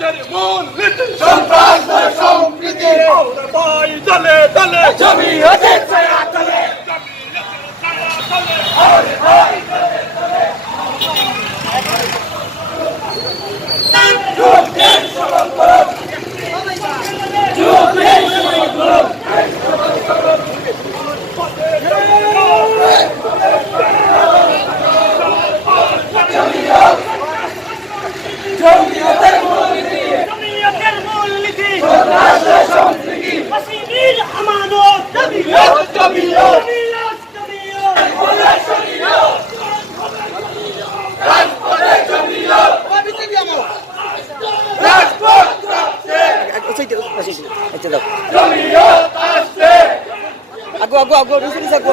রাজনীতির মূল নীতি সন্ত্রাস সম্প্রীতি দলে দলে জমি আচ্ছা দাও আগো আগো আগো রিসেন্ট আগো।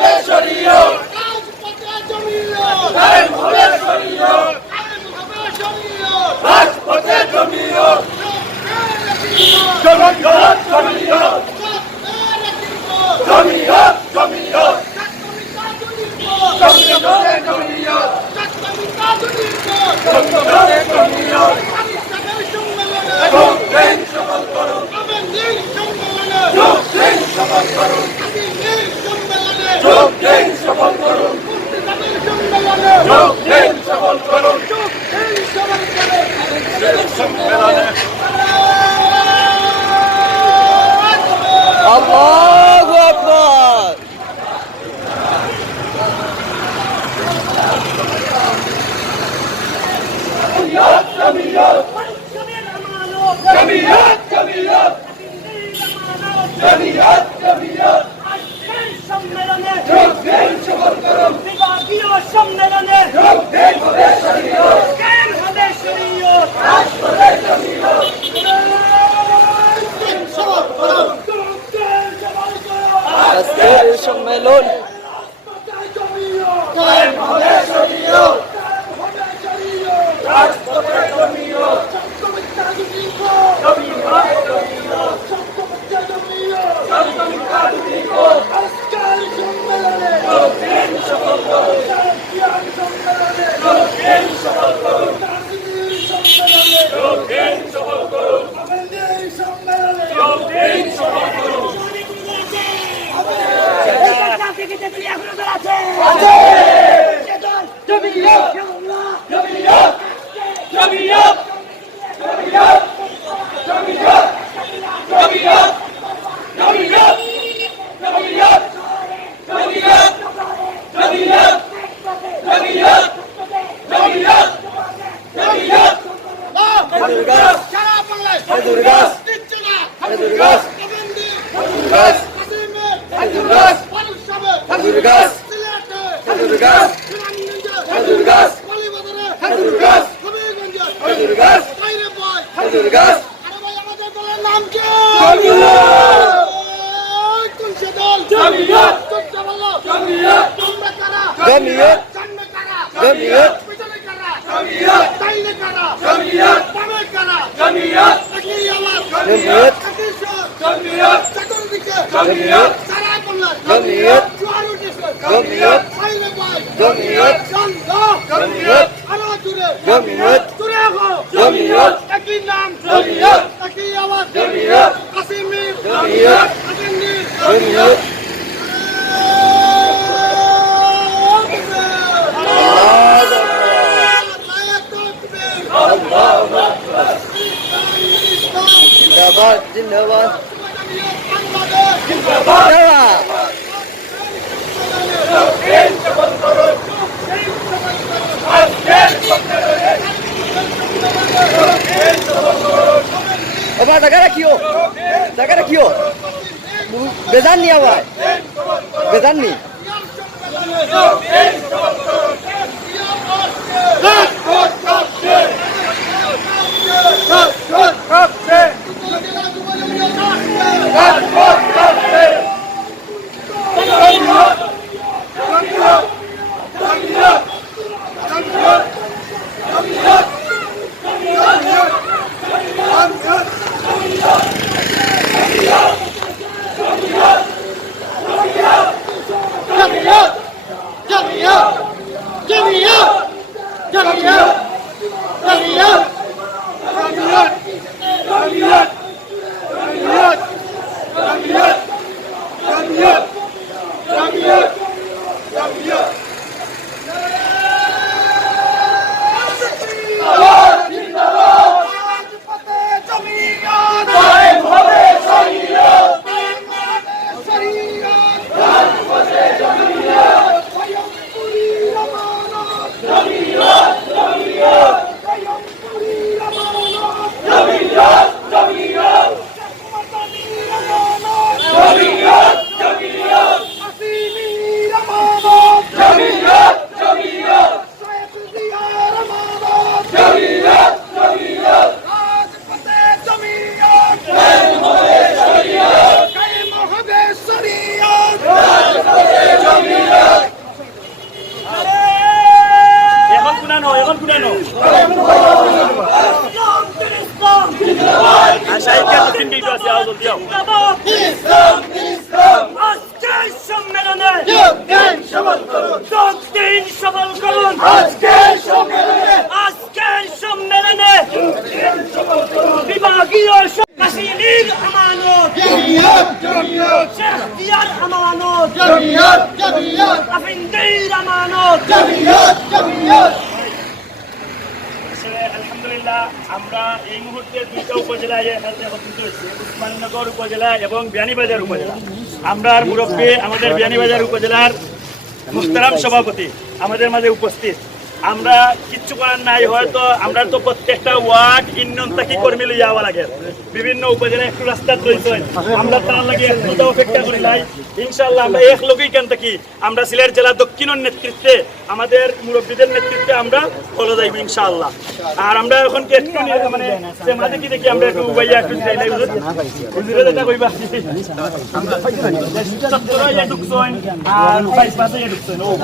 Brother. कमीरात कमीरात कमीरात Dios! ফুলের গাছ। জমিয়ত। জমিয়ত। জমিয়ত। জিন্দাবাদ জায়গা রাখিও জায়গা রাখিও বেজান নি আবার বেজান নি me up! Get me up! Get me up! Get me up! Get me up! Get me up! বিভাগীয় কাশিনীর আমানত শেখ দিয়ার আমানত আফিন্দির আমানত আলহামদুলিল্লাহ, আমরা এই মুহূর্তে দুইটা উপজেলায় একত্রিত হয়েছি, উসমাননগর উপজেলা এবং বিয়ানীবাজার উপজেলা। আমরা মুরব্বী আমাদের বিয়ানীবাজার উপজেলার মুস্তারাম সভাপতি আমাদের মাঝে উপস্থিত। আমরা কিচ্ছু করার নাই হয়তো আমরা তো প্রত্যেকটা ওয়ার্ড ইউনিয়ন থাকি কর্মী লইয়া যাওয়া লাগে। বিভিন্ন উপজেলা একটু রাস্তা রয়েছে। আমরা তার লাগে একটু অপেক্ষা করি নাই। ইনশাল্লাহ আমরা এক লোকই কেন থাকি? আমরা সিলেট জেলা দক্ষিণের নেতৃত্বে আমাদের মুরব্বীদের নেতৃত্বে আমরা ফলো যাইব ইনশাআল্লাহ। আর আমরা এখন কি একটু মানে মাঝে কি দেখি আমরা একটু বাইয়া একটু যাই নাই হুজুর যেটা কইবা? আর বাইশ পাশে ঢুকছেন